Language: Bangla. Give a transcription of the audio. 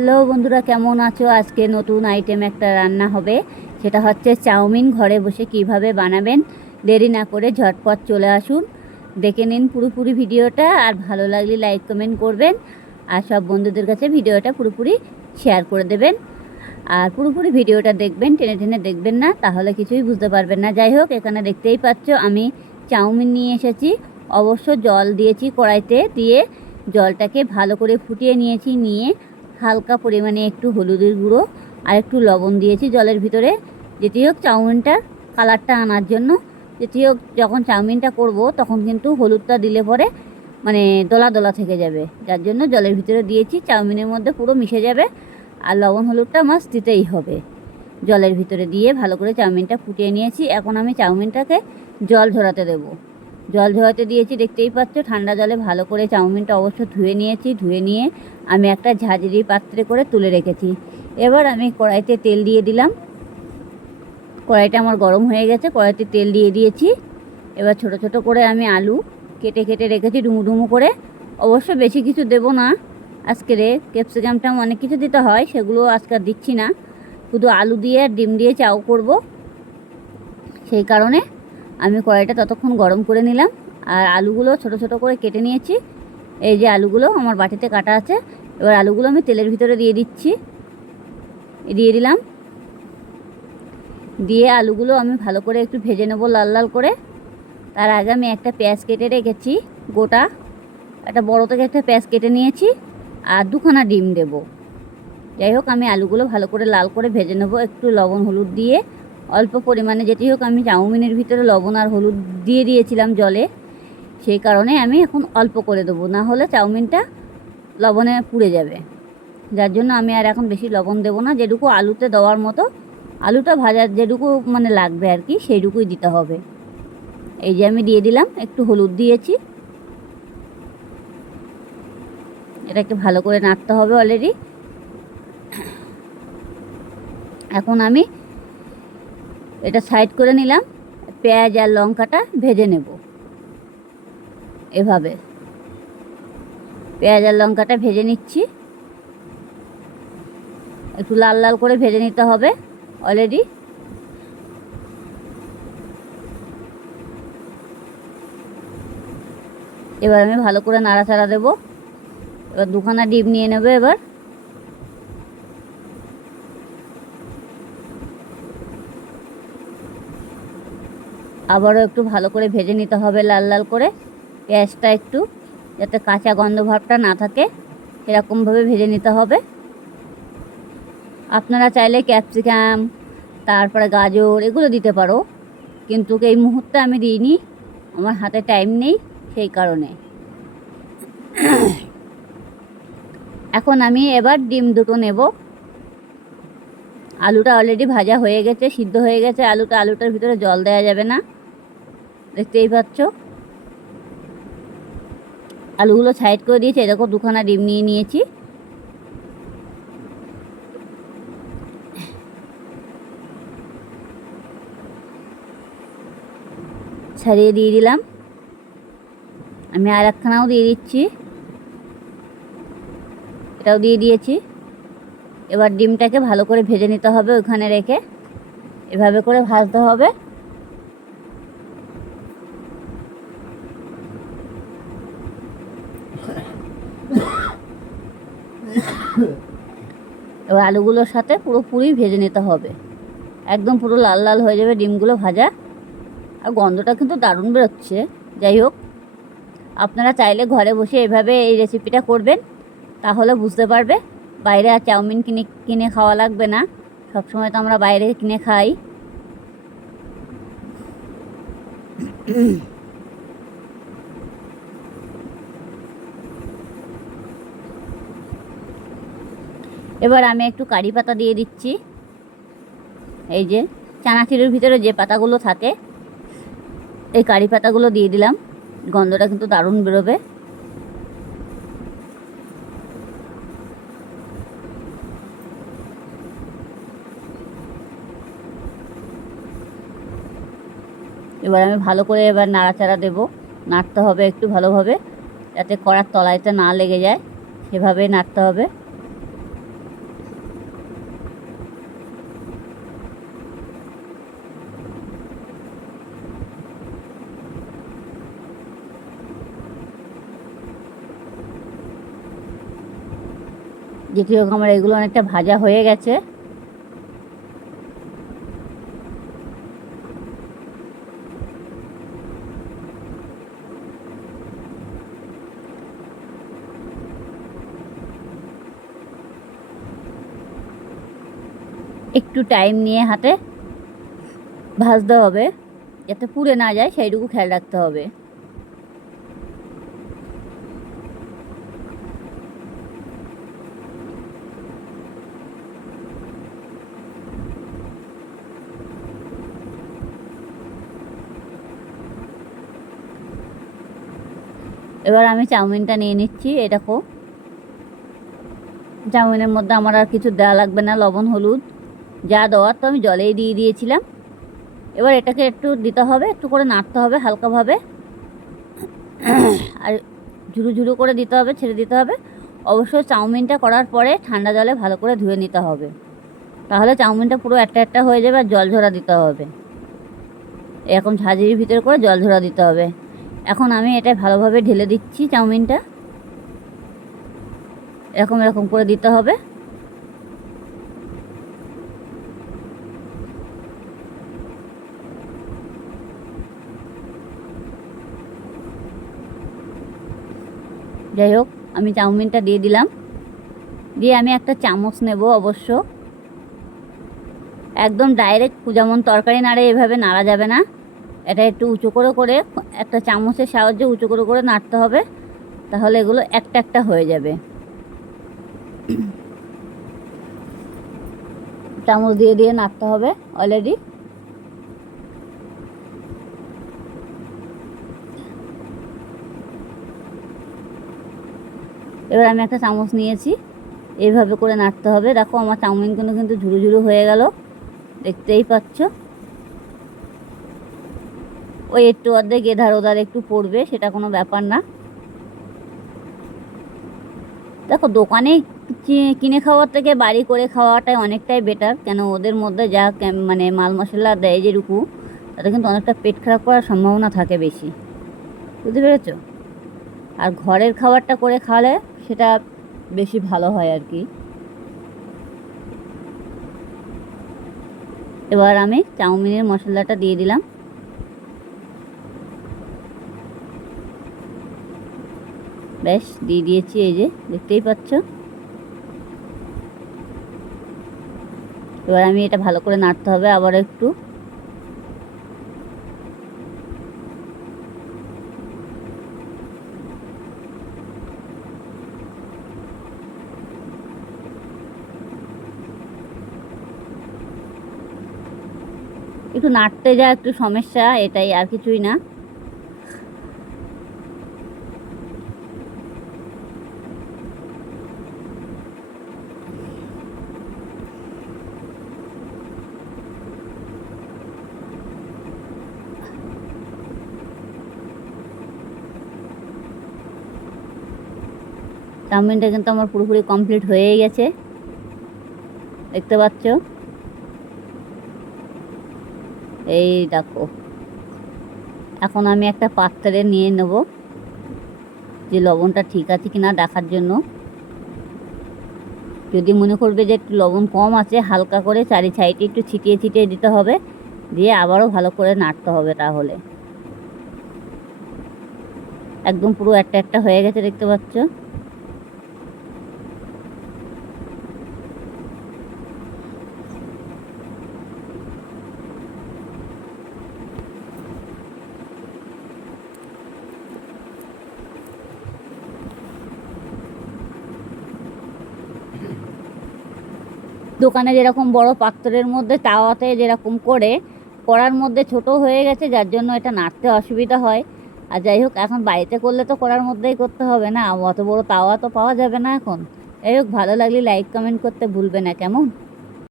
হ্যালো বন্ধুরা, কেমন আছো? আজকে নতুন আইটেম একটা রান্না হবে, সেটা হচ্ছে চাউমিন। ঘরে বসে কিভাবে বানাবেন, দেরি না করে ঝটপট চলে আসুন, দেখে নিন পুরোপুরি ভিডিওটা। আর ভালো লাগলে লাইক কমেন্ট করবেন, আর সব বন্ধুদের কাছে ভিডিওটা পুরোপুরি শেয়ার করে দেবেন। আর পুরোপুরি ভিডিওটা দেখবেন, টেনে টেনে দেখবেন না, তাহলে কিছুই বুঝতে পারবেন না। যাই হোক, এখানে দেখতেই পাচ্ছ আমি চাউমিন নিয়ে এসেছি। অবশ্য জল দিয়েছি কড়াইতে, দিয়ে জলটাকে ভালো করে ফুটিয়ে নিয়েছি। নিয়ে হালকা পরিমাণে একটু হলুদের গুঁড়ো আর একটু লবণ দিয়েছি জলের ভিতরে, যেটি হোক চাউমিনটার কালারটা আনার জন্য। যেটি হোক, যখন চাউমিনটা করব তখন কিন্তু হলুদটা দিলে পরে মানে দলা দলা থেকে যাবে, যার জন্য জলের ভিতরে দিয়েছি। চাউমিনের মধ্যে পুরো মিশে যাবে, আর লবণ হলুদটা মাছ দিতেই হবে। জলের ভিতরে দিয়ে ভালো করে চাউমিনটা ফুটিয়ে নিয়েছি। এখন আমি চাউমিনটাকে জল ঝরাতে দেবো। জল ঝরাতে দিয়েছি, দেখতেই পাচ্ছ। ঠান্ডা জলে ভালো করে চাউমিনটা অবশ্য ধুয়ে নিয়েছি। ধুয়ে নিয়ে আমি একটা ঝাঁঝরি পাত্রে করে তুলে রেখেছি। এবার আমি কড়াইতে তেল দিয়ে দিলাম। কড়াইটা আমার গরম হয়ে গেছে, কড়াইতে তেল দিয়ে দিয়েছি। এবার ছোট ছোট করে আমি আলু কেটে কেটে রেখেছি ডুমু ডুমু করে। অবশ্য বেশি কিছু দেব না আজকে, ক্যাপসিকামটা অনেক কিছু দিতে হয়, সেগুলো আজকে দিচ্ছি না। শুধু আলু দিয়ে আর ডিম দিয়ে চাউ করব, সেই কারণে আমি কড়াইটা ততক্ষণ গরম করে নিলাম। আর আলুগুলো ছোট ছোট করে কেটে নিয়েছি। এই যে আলুগুলো আমার বাটিতে কাটা আছে। এবার আলুগুলো আমি তেলের ভিতরে দিয়ে দিচ্ছি, দিয়ে দিলাম। দিয়ে আলুগুলো আমি ভালো করে একটু ভেজে নেবো লাল লাল করে। তার আগে আমি একটা পেঁয়াজ কেটে রেখেছি গোটা, একটা বড় থেকে একটা পেঁয়াজ কেটে নিয়েছি, আর দুখানা ডিম দেব। যাই হোক, আমি আলুগুলো ভালো করে লাল করে ভেজে নেবো একটু লবণ হলুদ দিয়ে, অল্প পরিমাণে। যেটি হোক, আমি চাউমিনের ভিতরে লবণ আর হলুদ দিয়ে দিয়েছিলাম জলে, সেই কারণে আমি এখন অল্প করে দেবো, না হলে চাউমিনটা লবণে পুড়ে যাবে। যার জন্য আমি আর এখন বেশি লবণ দেবো না। যেটুকু আলুতে দেওয়ার মতো, আলুটা ভাজার যেটুকু মানে লাগবে আর কি, সেইটুকুই দিতে হবে। এই যে আমি দিয়ে দিলাম, একটু হলুদ দিয়েছি। এটাকে ভালো করে নাড়তে হবে অলরেডি। এখন আমি এটা সাইড করে নিলাম। পেঁয়াজ আর লঙ্কাটা ভেজে নেব এভাবে। পেঁয়াজ আর লঙ্কাটা ভেজে নিচ্ছি, একটু লাল লাল করে ভেজে নিতে হবে অলরেডি। এবার আমি ভালো করে নাড়াচাড়া দেবো। এবার দুখানা ডিম নিয়ে নেবে। এবার আবারও একটু ভালো করে ভেজে নিতে হবে লাল লাল করে। পেঁয়াজটা একটু যাতে কাঁচা গন্ধ ভাবটা না থাকে, এরকমভাবে ভেজে নিতে হবে। আপনারা চাইলে ক্যাপসিকাম, তারপরে গাজর এগুলো দিতে পারো, কিন্তু এই মুহূর্তে আমি দিইনি, আমার হাতে টাইম নেই, সেই কারণে। এখন আমি এবার ডিম দুটো নেব। আলুটা অলরেডি ভাজা হয়ে গেছে, সিদ্ধ হয়ে গেছে আলুটা। আলুটার ভিতরে জল দেওয়া যাবে না, দেখতেই পাচ্ছ। আলুগুলো সাইড করে দিয়েছি। এরকম দুখানা ডিম নিয়ে নিয়েছি। ছাড়িয়ে দিয়ে দিলাম। আমি আর একখানাও দিয়ে দিচ্ছি, এটাও দিয়ে দিয়েছি। এবার ডিমটাকে ভালো করে ভেজে নিতে হবে ওখানে রেখে, এভাবে করে ভাজতে হবে। এবার আলুগুলোর সাথে পুরোপুরি ভেজে নিতে হবে, একদম পুরো লাল লাল হয়ে যাবে ডিমগুলো ভাজা। আর গন্ধটা কিন্তু দারুণ বেরোচ্ছে। যাই হোক, আপনারা চাইলে ঘরে বসে এভাবে এই রেসিপিটা করবেন, তাহলে বুঝতে পারবে। বাইরে আর চাউমিন কিনে কিনে খাওয়া লাগবে না, সবসময় তো আমরা বাইরে কিনে খাই। এবার আমি একটু কারি পাতা দিয়ে দিচ্ছি। এই যে চানাচুরের ভিতরে যে পাতাগুলো থাকে, এই কারি পাতাগুলো দিয়ে দিলাম। গন্ধটা কিন্তু দারুণ বেরোবে। এবার আমি ভালো করে এবার নাড়াচাড়া দেবো। নাড়তে হবে একটু ভালোভাবে, যাতে কড়ার তলাইতে না লেগে যায়, সেভাবে নাড়তে হবে। যেটি হোক আমার এগুলো অনেকটা ভাজা হয়ে গেছে। একটু টাইম নিয়ে হাতে ভাজতে হবে, যাতে পুড়ে না যায় সেইটুকু খেয়াল রাখতে হবে। এবার আমি চাউমিনটা নিয়ে নিচ্ছি। এই দেখো, চাউমিনের মধ্যে আমার আর কিছু দেওয়া লাগবে না, লবণ হলুদ যা দেওয়ার তো আমি জলেই দিয়ে দিয়েছিলাম। এবার এটাকে একটু দিতে হবে, একটু করে নাড়তে হবে হালকাভাবে, আর ঝুরু ঝুরু করে দিতে হবে, ছেড়ে দিতে হবে। অবশ্যই চাউমিনটা করার পরে ঠান্ডা জলে ভালো করে ধুয়ে নিতে হবে, তাহলে চাউমিনটা পুরো একটা একটা হয়ে যাবে। আর জল ঝরা দিতে হবে, এরকম ঝাঁঝরির ভিতরে করে জল ঝরা দিতে হবে। এখন আমি এটা ভালোভাবে ঢেলে দিচ্ছি চাউমিনটা, এরকম এরকম করে দিতে হবে। যাই হোক, আমি চাউমিনটা দিয়ে দিলাম। দিয়ে আমি একটা চামচ নেব, অবশ্য একদম ডাইরেক্ট যেমন তরকারি নাড়ে এভাবে নাড়া যাবে না, এটা একটু উঁচু করে করে একটা চামচের সাহায্যে উঁচু করে করে নাড়তে হবে, তাহলে এগুলো একটা একটা হয়ে যাবে। চামচ দিয়ে দিয়ে নাড়তে হবে অলরেডি। এবার আমি একটা চামচ নিয়েছি, এইভাবে করে নাড়তে হবে। দেখো আমার চাউমিনগুলো কিন্তু ঝুরু ঝুরু হয়ে গেল, দেখতেই পাচ্ছ। ওই একটু অর্ধেক এধার ওধার একটু পড়বে, সেটা কোনো ব্যাপার না। দেখো, দোকানে কিনে খাওয়ার থেকে বাড়ি করে খাওয়াটাই অনেকটাই বেটার, কেন ওদের মধ্যে যা মানে মাল মশলা দেয় যেটুকু, তাতে কিন্তু অনেকটা পেট খারাপ করার সম্ভাবনা থাকে বেশি, বুঝতে পেরেছো? আর ঘরের খাবারটা করে খাওয়ালে সেটা বেশি ভালো হয় আর কি। এবার আমি চাউমিনের মশলাটা দিয়ে দিলাম, বেশ দিয়ে দিয়েছি, এই যে দেখতেই পাচ্ছ। এবার আমি এটা ভালো করে নাড়তে হবে আবার একটু। একটু নাড়তে যা একটু সমস্যা, এটাই, আর কিছুই না। চাউমিনটা কিন্তু আমার পুরোপুরি কমপ্লিট হয়েই গেছে, দেখতে পাচ্ছ। এই দেখো, এখন আমি একটা পাত্রে নিয়ে নেব, যে লবণটা ঠিক আছে কিনা দেখার জন্য। যদি মনে করবে যে একটু লবণ কম আছে, হালকা করে চারি সাইডে একটু ছিটিয়ে ছিটিয়ে দিতে হবে, দিয়ে আবারও ভালো করে নাড়তে হবে, তাহলে একদম পুরো একটা একটা হয়ে গেছে, দেখতে পাচ্ছ। দোকানে যেরকম বড় পাত্রের মধ্যে তাওয়াতে যেরকম করে কড়ার মধ্যে ছোট হয়ে গেছে, যার জন্য এটা নাড়তে অসুবিধা হয়। আর যাই হোক, এখন বাড়িতে করলে তো কড়ার মধ্যেই করতে হবে না, অত বড় তাওয়া তো পাওয়া যাবে না এখন। যাই হোক, ভালো লাগলে লাইক কমেন্ট করতে ভুলবে না, কেমন?